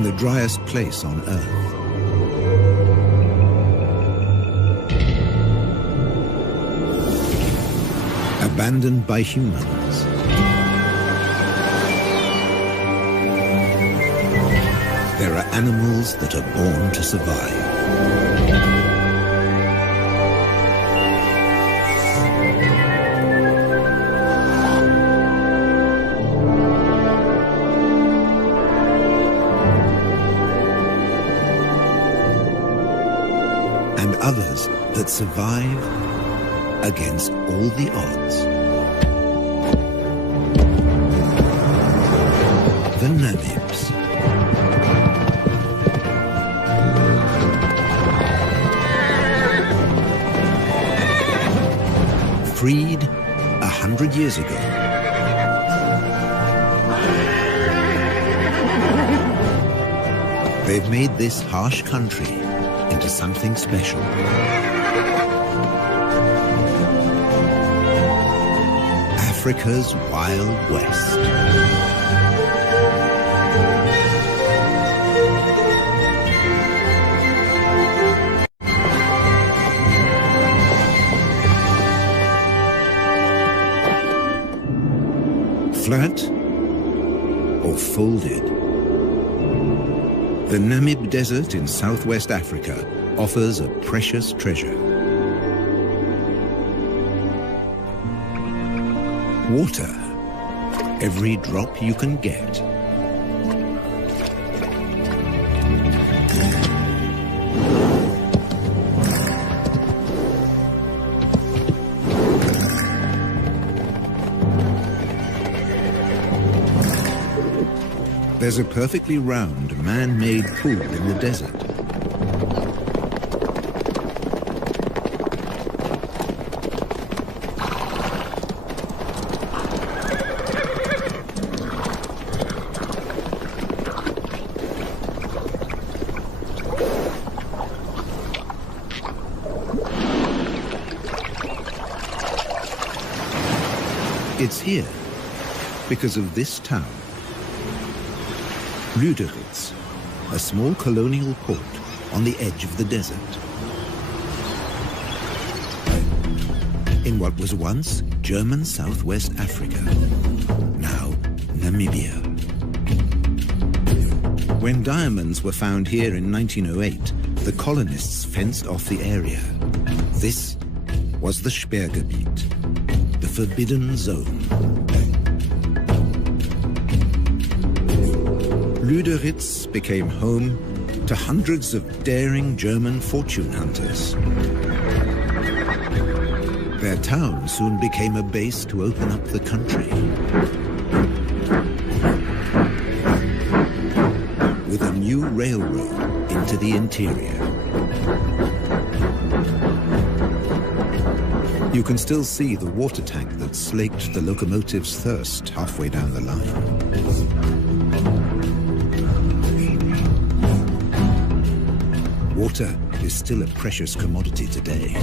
in the driest place on Earth. Abandoned by humans. There are animals that are born to survive. And others that survive against all the odds. The Namibs. Freed 100 years ago. They've made this harsh country into something special. Africa's Wild West. Flat or folded? The Namib Desert in southwest Africa offers a precious treasure. Water, every drop you can get. There's a perfectly round, man-made pool in the desert. It's here because of this town. Lüderitz, a small colonial port on the edge of the desert. In what was once German Southwest Africa, now Namibia. When diamonds were found here in 1908, the colonists fenced off the area. This was the Sperrgebiet, the forbidden zone. Lüderitz became home to hundreds of daring German fortune hunters. Their town soon became a base to open up the country. With a new railroad into the interior. You can still see the water tank that slaked the locomotive's thirst halfway down the line. Water is still a precious commodity today.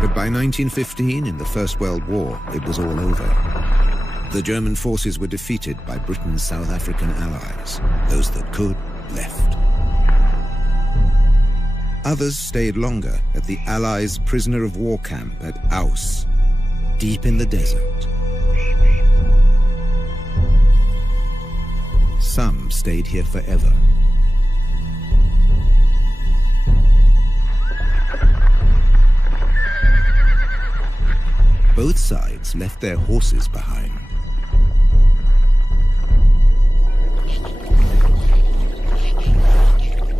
But by 1915, in the First World War, it was all over. The German forces were defeated by Britain's South African allies. Those that could, left. Others stayed longer at the Allies' prisoner of war camp at Aus, deep in the desert. Some stayed here forever. Both sides left their horses behind.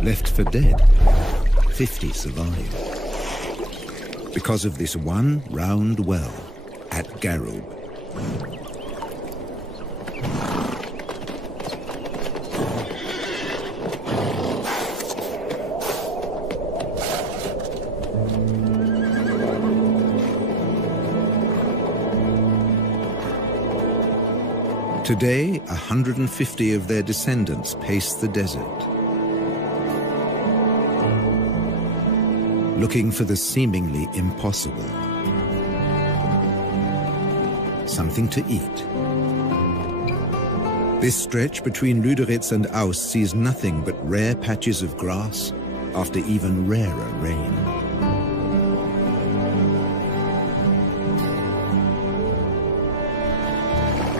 Left for dead, 50 survived. Because of this one round well at Garub. Today, 150 of their descendants pace the desert, looking for the seemingly impossible. Something to eat. This stretch between Lüderitz and Aus sees nothing but rare patches of grass after even rarer rain.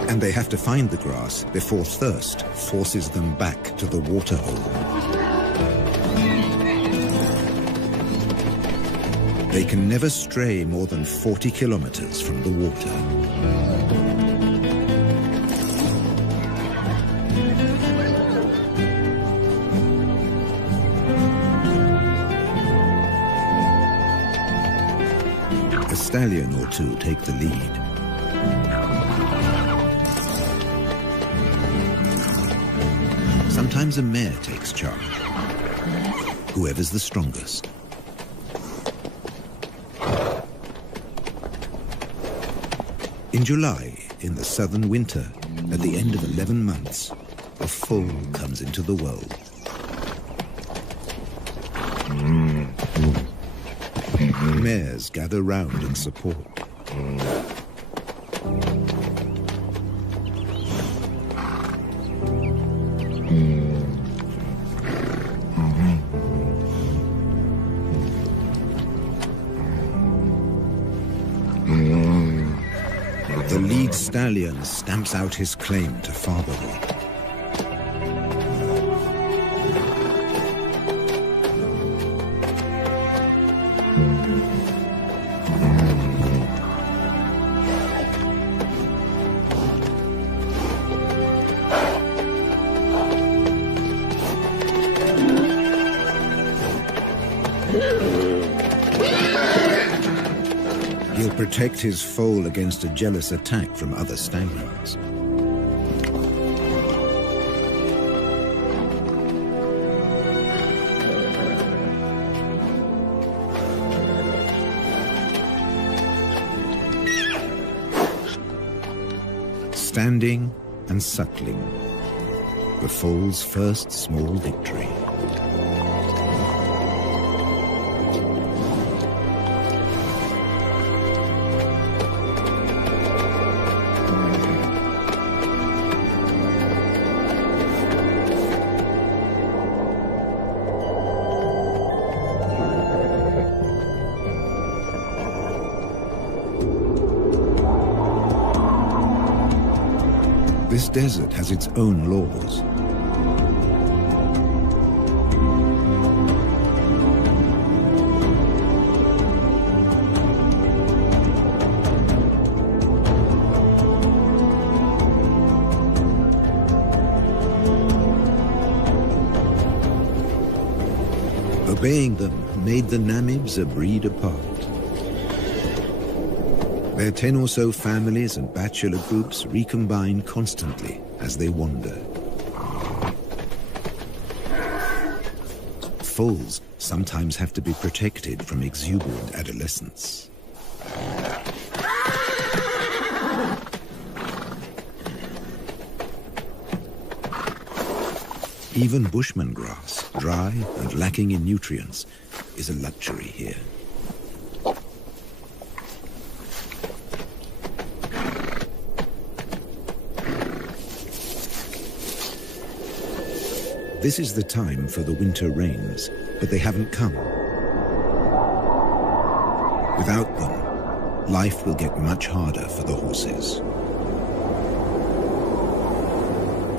And they have to find the grass before thirst forces them back to the waterhole. They can never stray more than 40 kilometers from the water. A stallion or two take the lead. Sometimes a mare takes charge, whoever's the strongest. In July, in the southern winter, at the end of 11 months, a foal comes into the world. Mares gather round in support. The lead stallion stamps out his claim to fatherhood. He'll protect his foal against a jealous attack from other stallions. Standing and suckling, the foal's first small victory. This desert has its own laws. Obeying them made the Namibs a breed apart. Their 10 or so families and bachelor groups recombine constantly as they wander. Foals sometimes have to be protected from exuberant adolescents. Even bushman grass, dry and lacking in nutrients, is a luxury here. This is the time for the winter rains, but they haven't come. Without them, life will get much harder for the horses.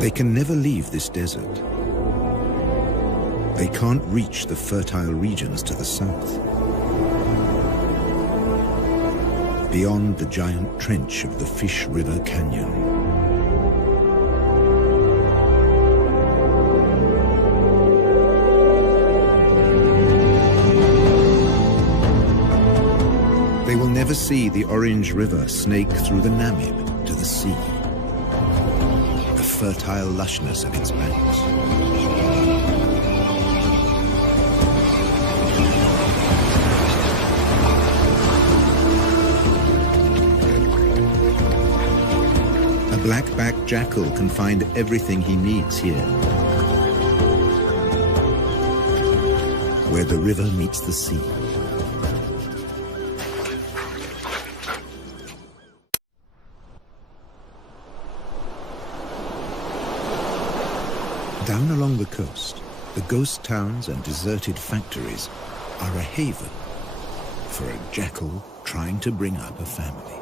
They can never leave this desert. They can't reach the fertile regions to the south. Beyond the giant trench of the Fish River Canyon. They will never see the Orange River snake through the Namib to the sea. The fertile lushness of its banks. A black-backed jackal can find everything he needs here, where the river meets the sea. Down along the coast, the ghost towns and deserted factories are a haven for a jackal trying to bring up a family.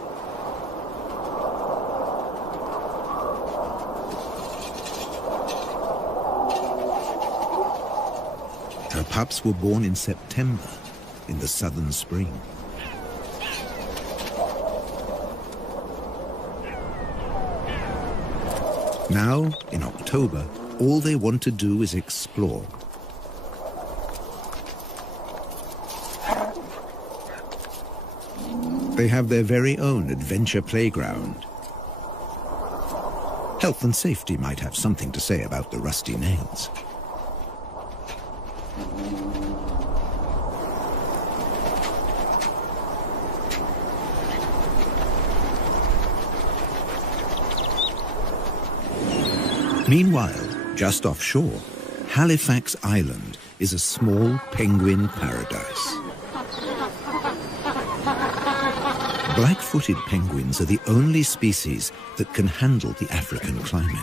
Her pups were born in September, in the southern spring. Now, in October, all they want to do is explore. They have their very own adventure playground. Health and safety might have something to say about the rusty nails. Meanwhile, just offshore, Halifax Island is a small penguin paradise. Black-footed penguins are the only species that can handle the African climate.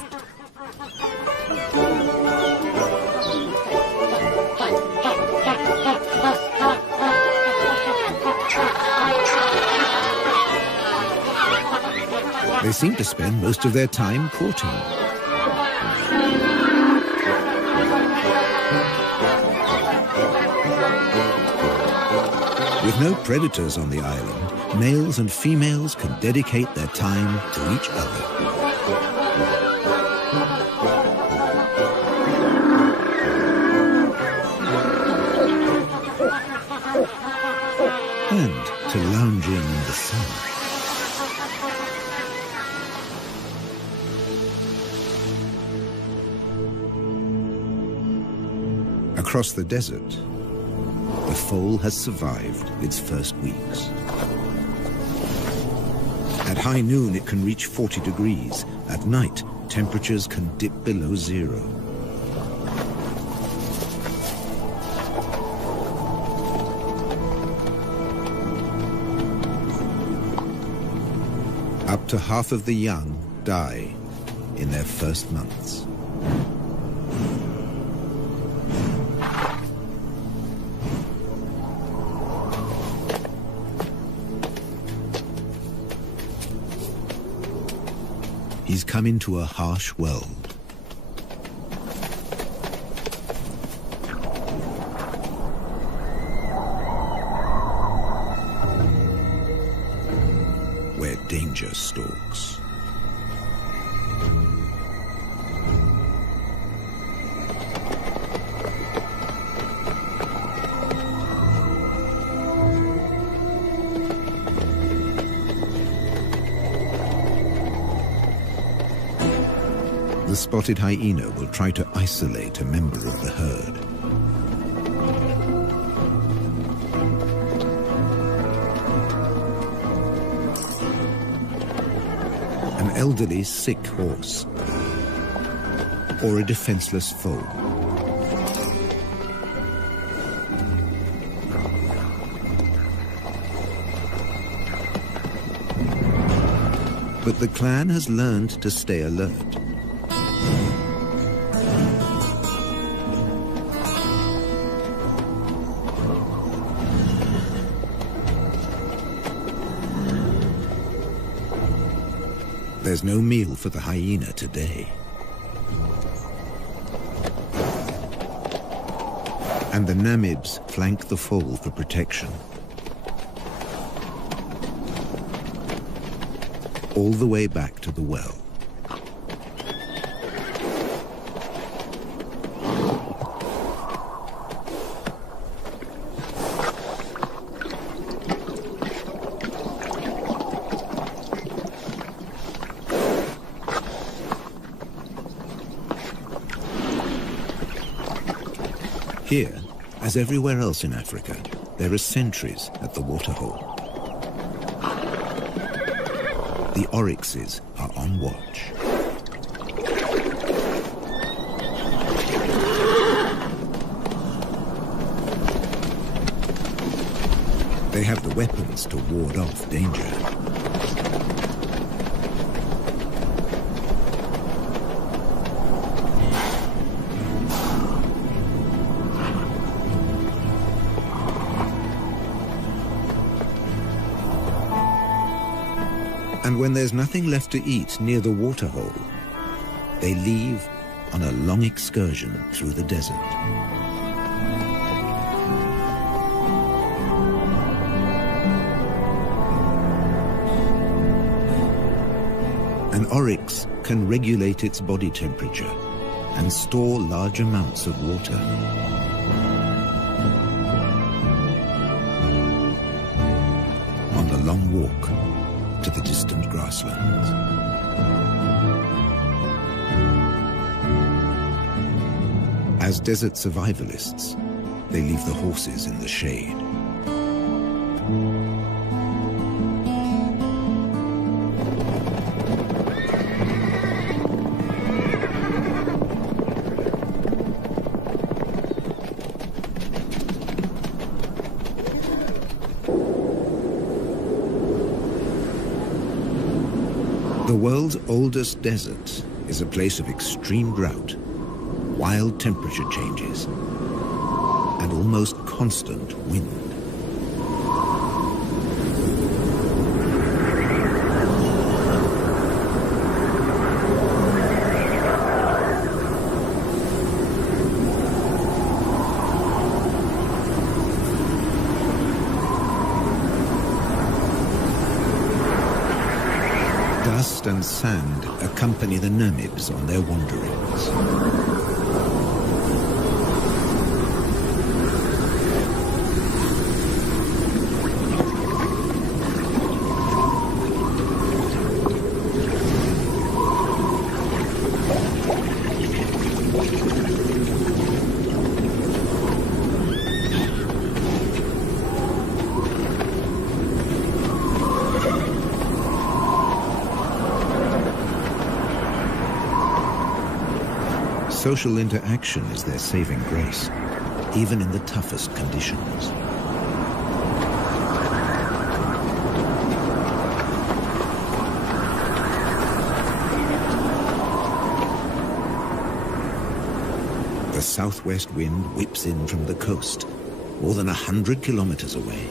They seem to spend most of their time courting. With no predators on the island, males and females can dedicate their time to each other. And to lounging in the sun. Across the desert, the foal has survived its first weeks. At high noon, it can reach 40 degrees. At night, temperatures can dip below zero. Up to half of the young die in their first months. He's come into a harsh world. Where danger stalks. The spotted hyena will try to isolate a member of the herd. An elderly, sick horse, or a defenseless foe. But the clan has learned to stay alert. There's no meal for the hyena today. And the Namibs flank the foal for protection. All the way back to the well. Here, as everywhere else in Africa, there are sentries at the waterhole. The oryxes are on watch. They have the weapons to ward off danger. And when there's nothing left to eat near the waterhole, they leave on a long excursion through the desert. An oryx can regulate its body temperature and store large amounts of water. On the long walk to the distant grasslands. As desert survivalists, they leave the horses in the shade. The world's oldest desert is a place of extreme drought, wild temperature changes, and almost constant wind. Dust and sand accompany the Namibs on their wanderings. Social interaction is their saving grace, even in the toughest conditions. The southwest wind whips in from the coast, more than 100 kilometers away.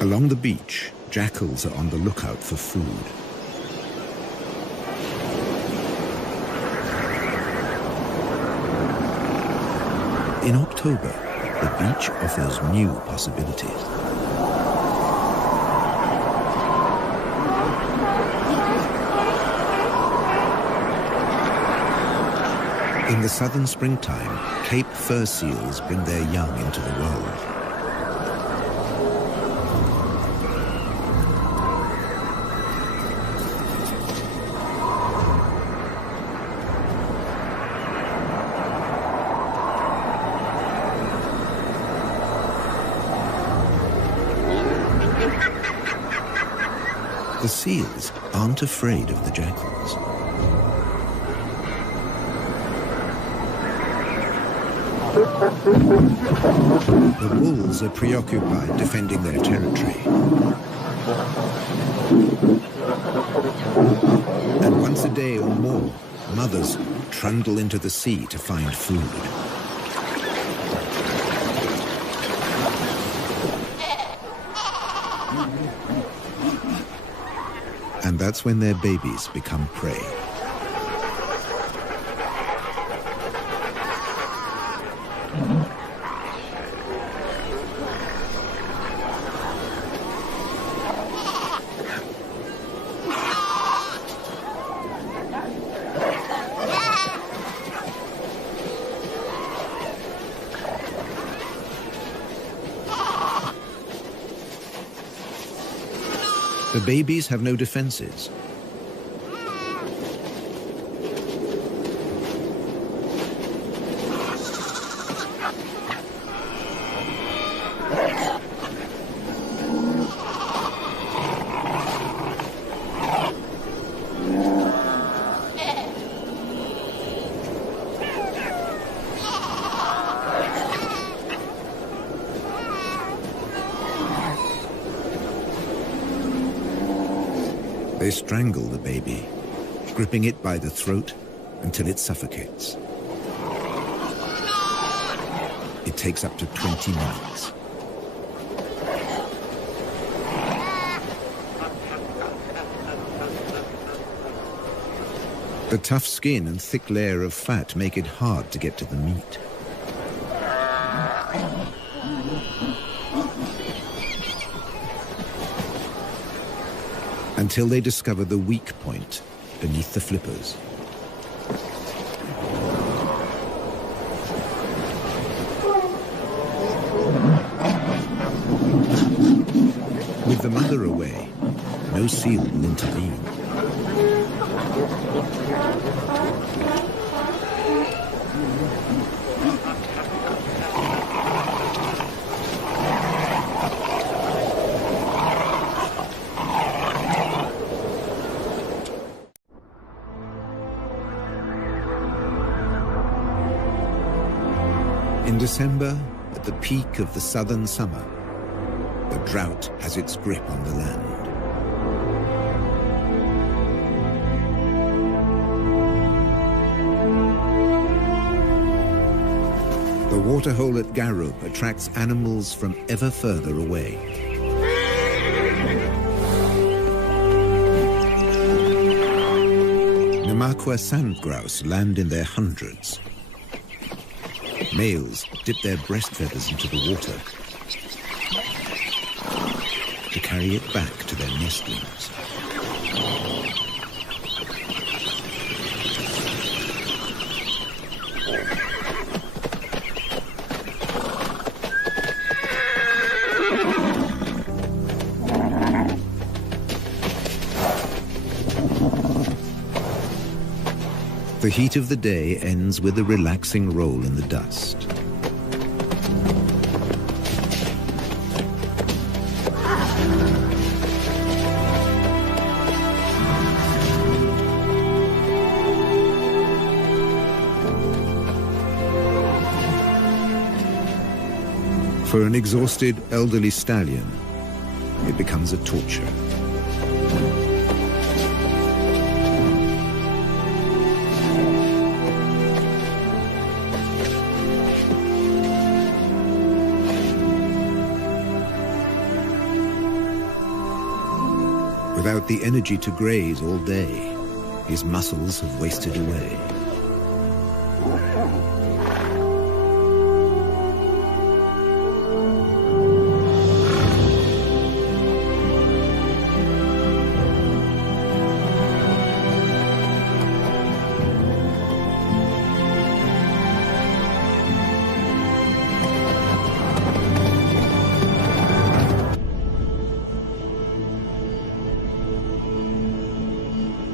Along the beach, jackals are on the lookout for food. In October, the beach offers new possibilities. In the southern springtime, Cape fur seals bring their young into the world. The seals aren't afraid of the jackals. The wolves are preoccupied defending their territory. And once a day or more, mothers trundle into the sea to find food. And that's when their babies become prey. The babies have no defenses. They strangle the baby, gripping it by the throat until it suffocates. It takes up to 20 minutes. The tough skin and thick layer of fat make it hard to get to the meat. Until they discover the weak point beneath the flippers. With the mother away, no seal will intervene. In December, at the peak of the southern summer, the drought has its grip on the land. The waterhole at Garub attracts animals from ever further away. Namakwa sand grouse land in their hundreds. Males dip their breast feathers into the water to carry it back to their nestlings. The heat of the day ends with a relaxing roll in the dust. For an exhausted elderly stallion, it becomes a torture. Without the energy to graze all day, his muscles have wasted away.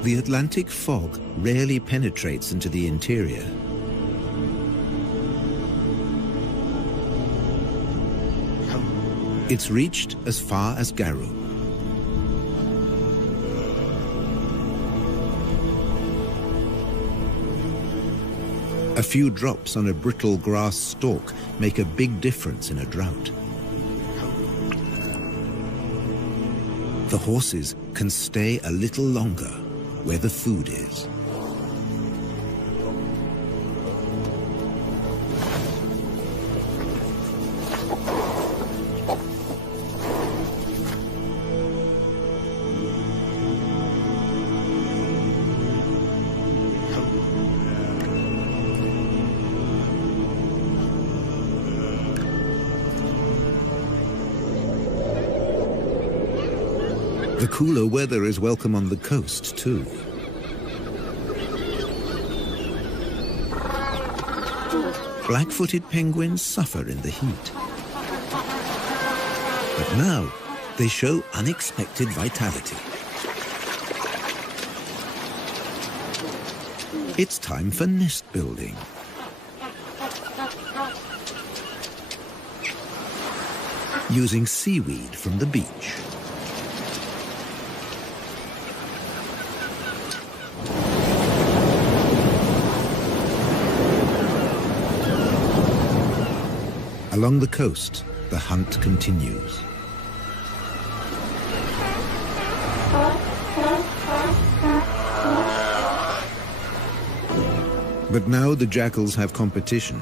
The Atlantic fog rarely penetrates into the interior. It's reached as far as Garub. A few drops on a brittle grass stalk make a big difference in a drought. The horses can stay a little longer where the food is. The cooler weather is welcome on the coast, too. Black-footed penguins suffer in the heat. But now, they show unexpected vitality. It's time for nest building. Using seaweed from the beach. Along the coast, the hunt continues. But now the jackals have competition.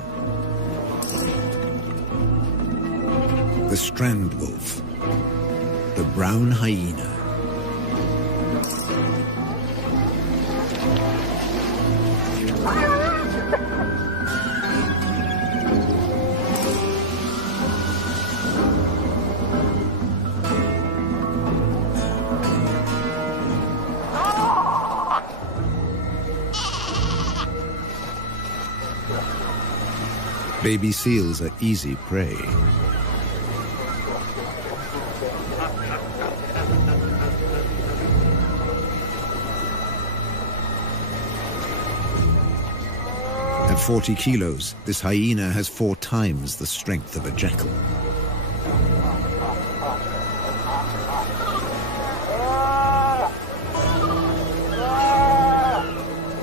The strand wolf, the brown hyena. Baby seals are easy prey. At 40 kilos, this hyena has 4 times the strength of a jackal.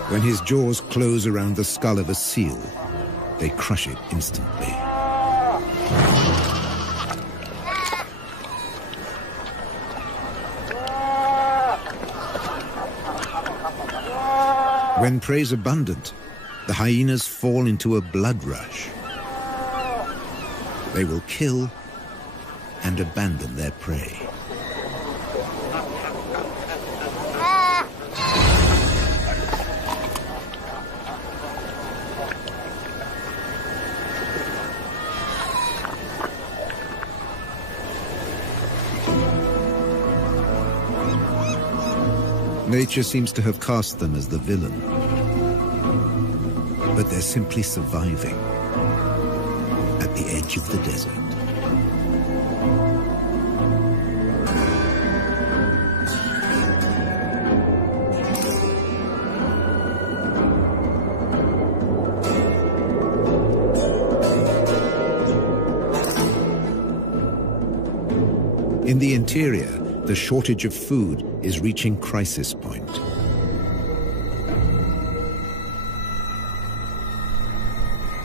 When his jaws close around the skull of a seal, they crush it instantly. When prey is abundant, the hyenas fall into a blood rush. They will kill and abandon their prey. Nature seems to have cast them as the villain, but they're simply surviving at the edge of the desert. In the interior, the shortage of food is reaching crisis point.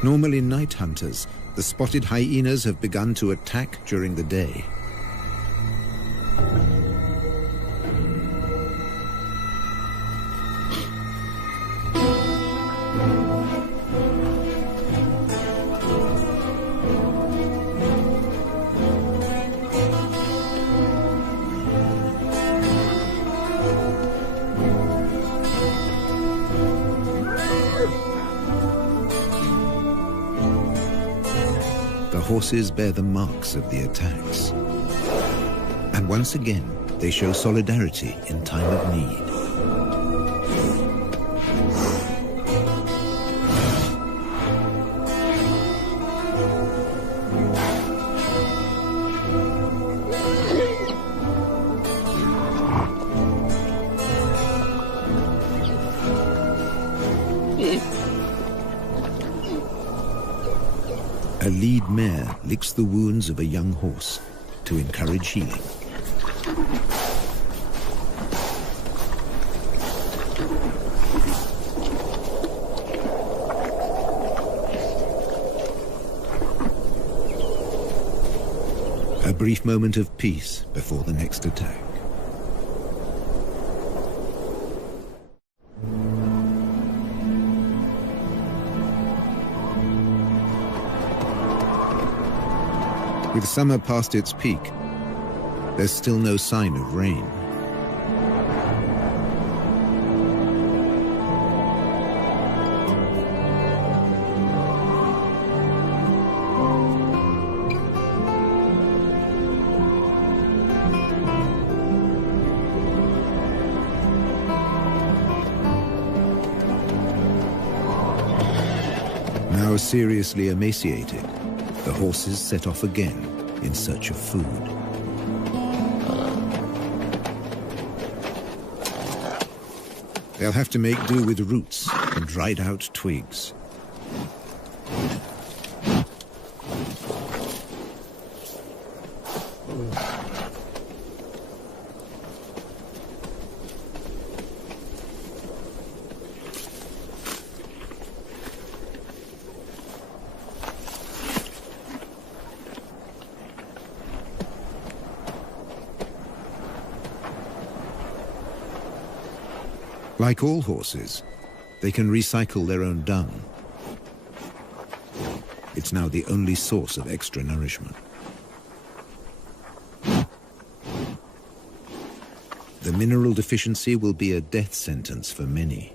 Normally night hunters, the spotted hyenas have begun to attack during the day. The horses bear the marks of the attacks. And once again, they show solidarity in time of need. A lead mare licks the wounds of a young horse to encourage healing. A brief moment of peace before the next attack. With summer past its peak, there's still no sign of rain. Now seriously emaciated, the horses set off again in search of food. They'll have to make do with roots and dried out twigs. Like all horses, They can recycle their own dung. It's now the only source of extra nourishment. The mineral deficiency will be a death sentence for many.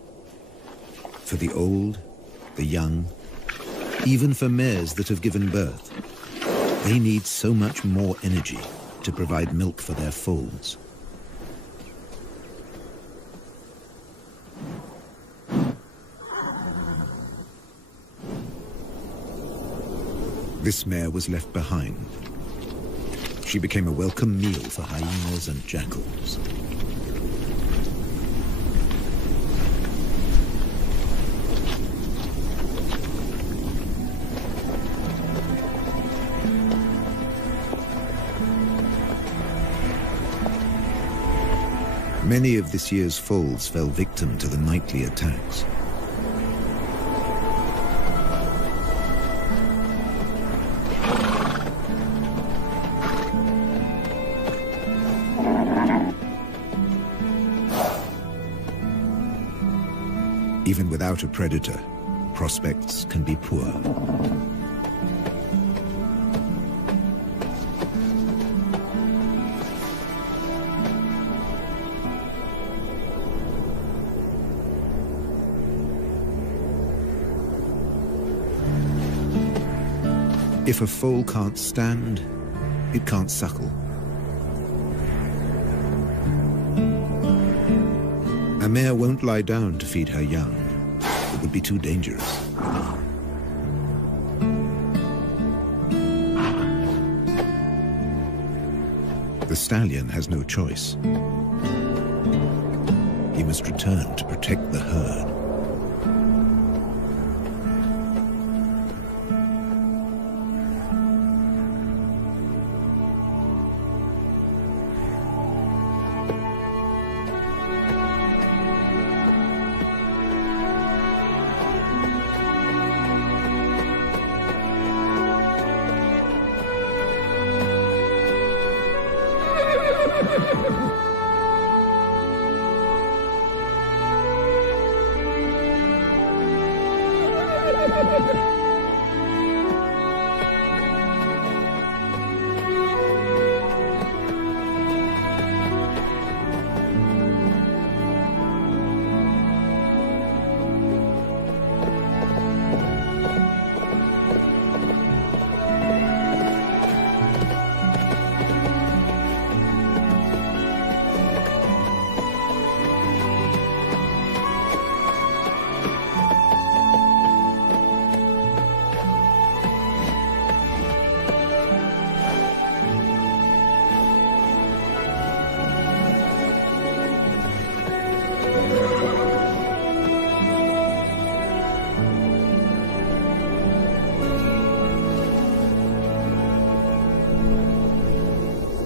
For the old, the young, even for mares that have given birth, they need so much more energy to provide milk for their foals. This mare was left behind. She became a welcome meal for hyenas and jackals. Many of this year's foals fell victim to the nightly attacks. Even without a predator, prospects can be poor. If a foal can't stand, it can't suckle. A mare won't lie down to feed her young. It would be too dangerous. The stallion has no choice. He must return to protect the herd.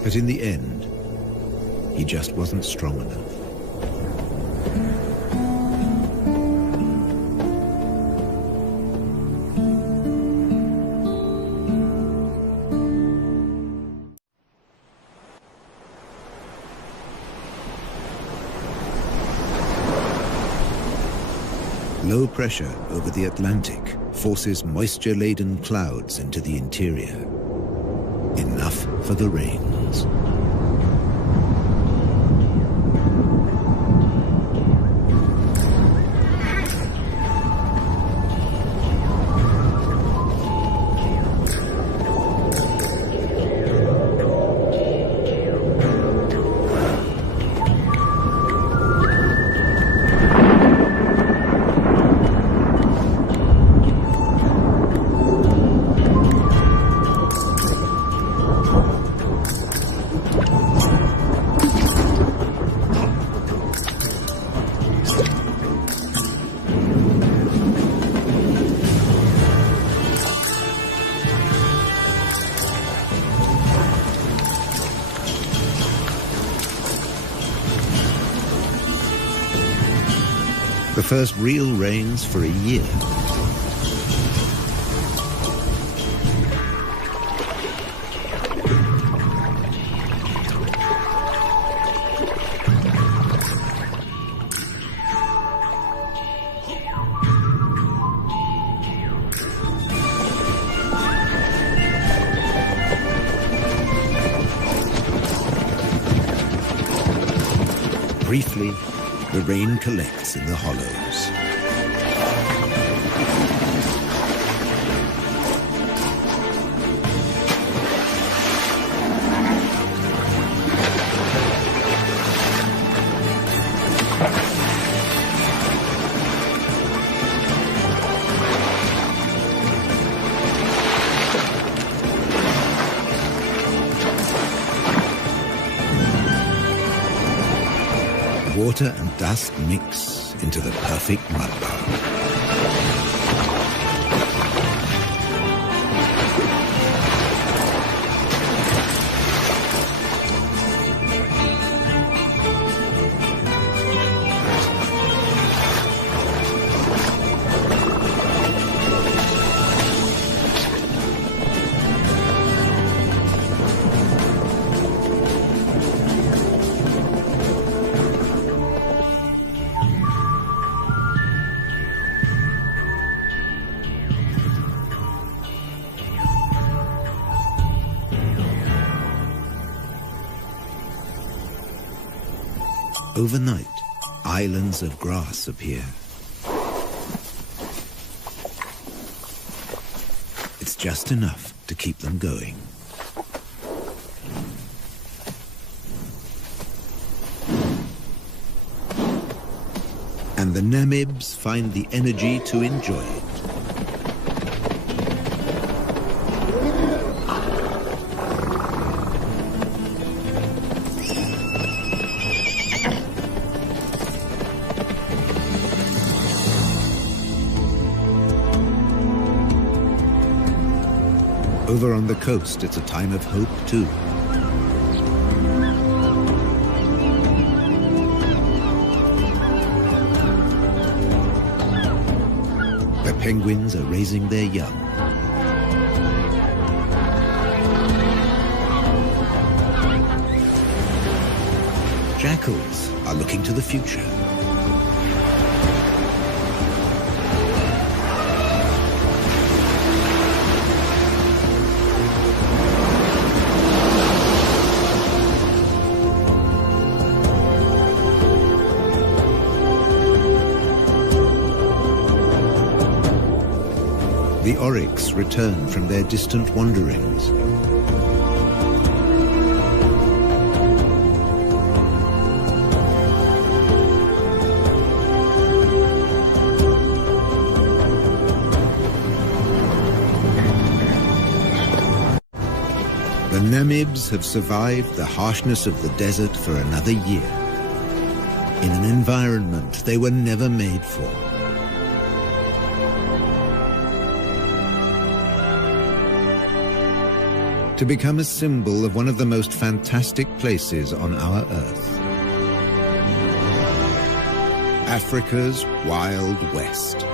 But in the end, he just wasn't strong enough. Low pressure over the Atlantic forces moisture-laden clouds into the interior. Enough for the rains. The first real rains for a year. Briefly, the rain collects in the hollows. Water and dust mix into the perfect mud bath. Overnight, islands of grass appear. It's just enough to keep them going. And the Namibs find the energy to enjoy it. Over on the coast, it's a time of hope, too. The penguins are raising their young. Jackals are looking to the future. The oryx return from their distant wanderings. The Namibs have survived the harshness of the desert for another year, in an environment they were never made for. To become a symbol of one of the most fantastic places on our Earth. Africa's Wild West.